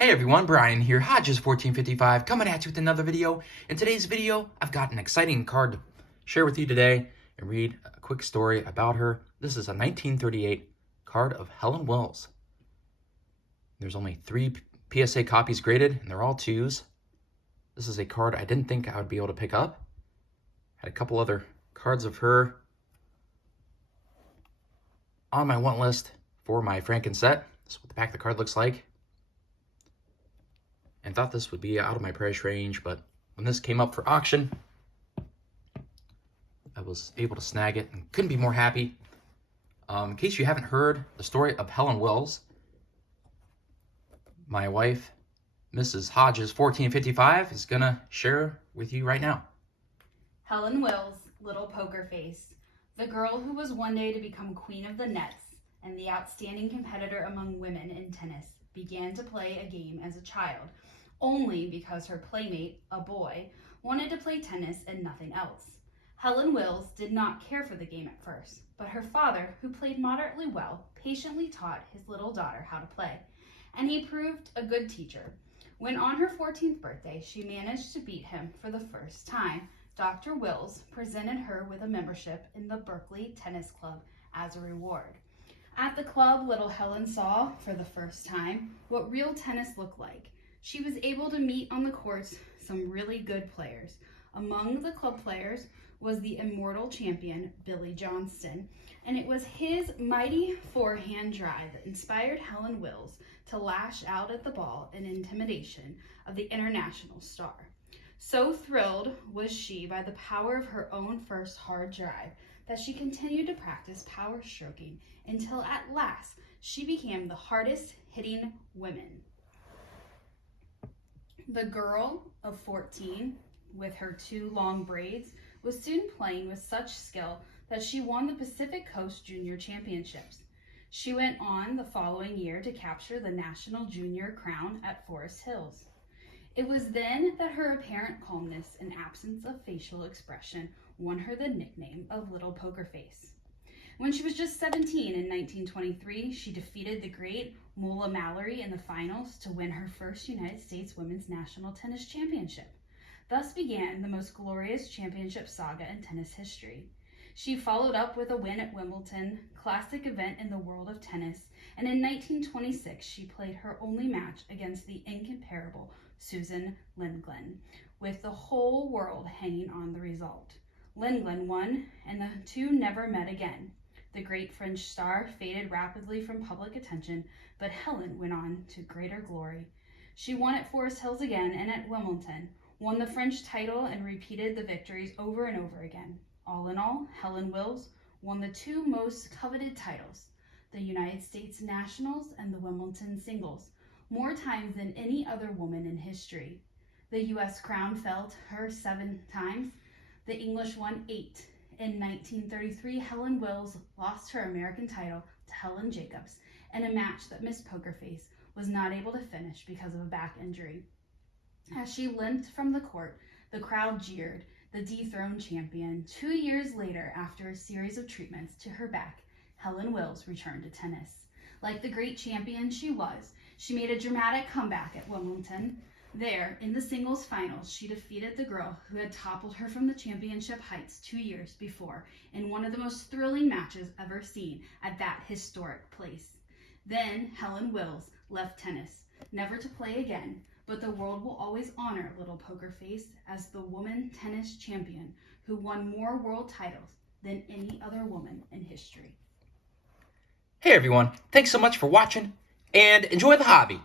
Hey everyone, Brian here, Hodges1455, coming at you with another video. In today's video, I've got an exciting card to share with you today and read a quick story about her. This is a 1938 card of Helen Wills. There's only 3 PSA copies graded, and they're all 2s. This is a card I didn't think I would be able to pick up. Had a couple other cards of her on my want list for my Franken set. This is what the back of the card looks like. And thought this would be out of my price range, but when this came up for auction, I was able to snag it and couldn't be more happy. In case you haven't heard the story of Helen Wills, my wife, Mrs. Hodges1455, is gonna share with you right now. Helen Wills, Little Poker Face, the girl who was one day to become queen of the nets and the outstanding competitor among women in tennis, began to play a game as a child, only because her playmate, a boy, wanted to play tennis and nothing else. Helen Wills did not care for the game at first, but her father, who played moderately well, patiently taught his little daughter how to play, and he proved a good teacher. When on her 14th birthday, she managed to beat him for the first time, Dr. Wills presented her with a membership in the Berkeley Tennis Club as a reward. At the club, little Helen saw, for the first time, what real tennis looked like. She was able to meet on the courts some really good players. Among the club players was the immortal champion, Billy Johnston, and it was his mighty forehand drive that inspired Helen Wills to lash out at the ball in intimidation of the international star. So thrilled was she by the power of her own first hard drive that she continued to practice power stroking until at last she became the hardest hitting woman. The girl of 14, with her 2 long braids, was soon playing with such skill that she won the Pacific Coast Junior Championships. She went on the following year to capture the national junior crown at Forest Hills. It was then that her apparent calmness and absence of facial expression won her the nickname of Little Poker Face. When she was just 17 in 1923, she defeated the great Mola Mallory in the finals to win her first United States Women's National Tennis Championship. Thus began the most glorious championship saga in tennis history. She followed up with a win at Wimbledon, classic event in the world of tennis, and in 1926 she played her only match against the incomparable Susan Lindgren, with the whole world hanging on the result. Lindgren won, and the two never met again. The great French star faded rapidly from public attention, but Helen went on to greater glory. She won at Forest Hills again and at Wimbledon, won the French title, and repeated the victories over and over again. All in all, Helen Wills won the 2 most coveted titles, the United States Nationals and the Wimbledon Singles, more times than any other woman in history. The U.S. crown fell to her 7 times. The English won 8. In 1933, Helen Wills lost her American title to Helen Jacobs in a match that Miss Poker Face was not able to finish because of a back injury. As she limped from the court, the crowd jeered the dethroned champion. 2 years later, after a series of treatments to her back, Helen Wills returned to tennis. Like the great champion she was, she made a dramatic comeback at Wimbledon. There, in the singles finals, she defeated the girl who had toppled her from the championship heights 2 years before in one of the most thrilling matches ever seen at that historic place. Then Helen Wills left tennis, never to play again, but the world will always honor Little Poker Face as the woman tennis champion who won more world titles than any other woman in history. Hey everyone, thanks so much for watching, and enjoy the hobby.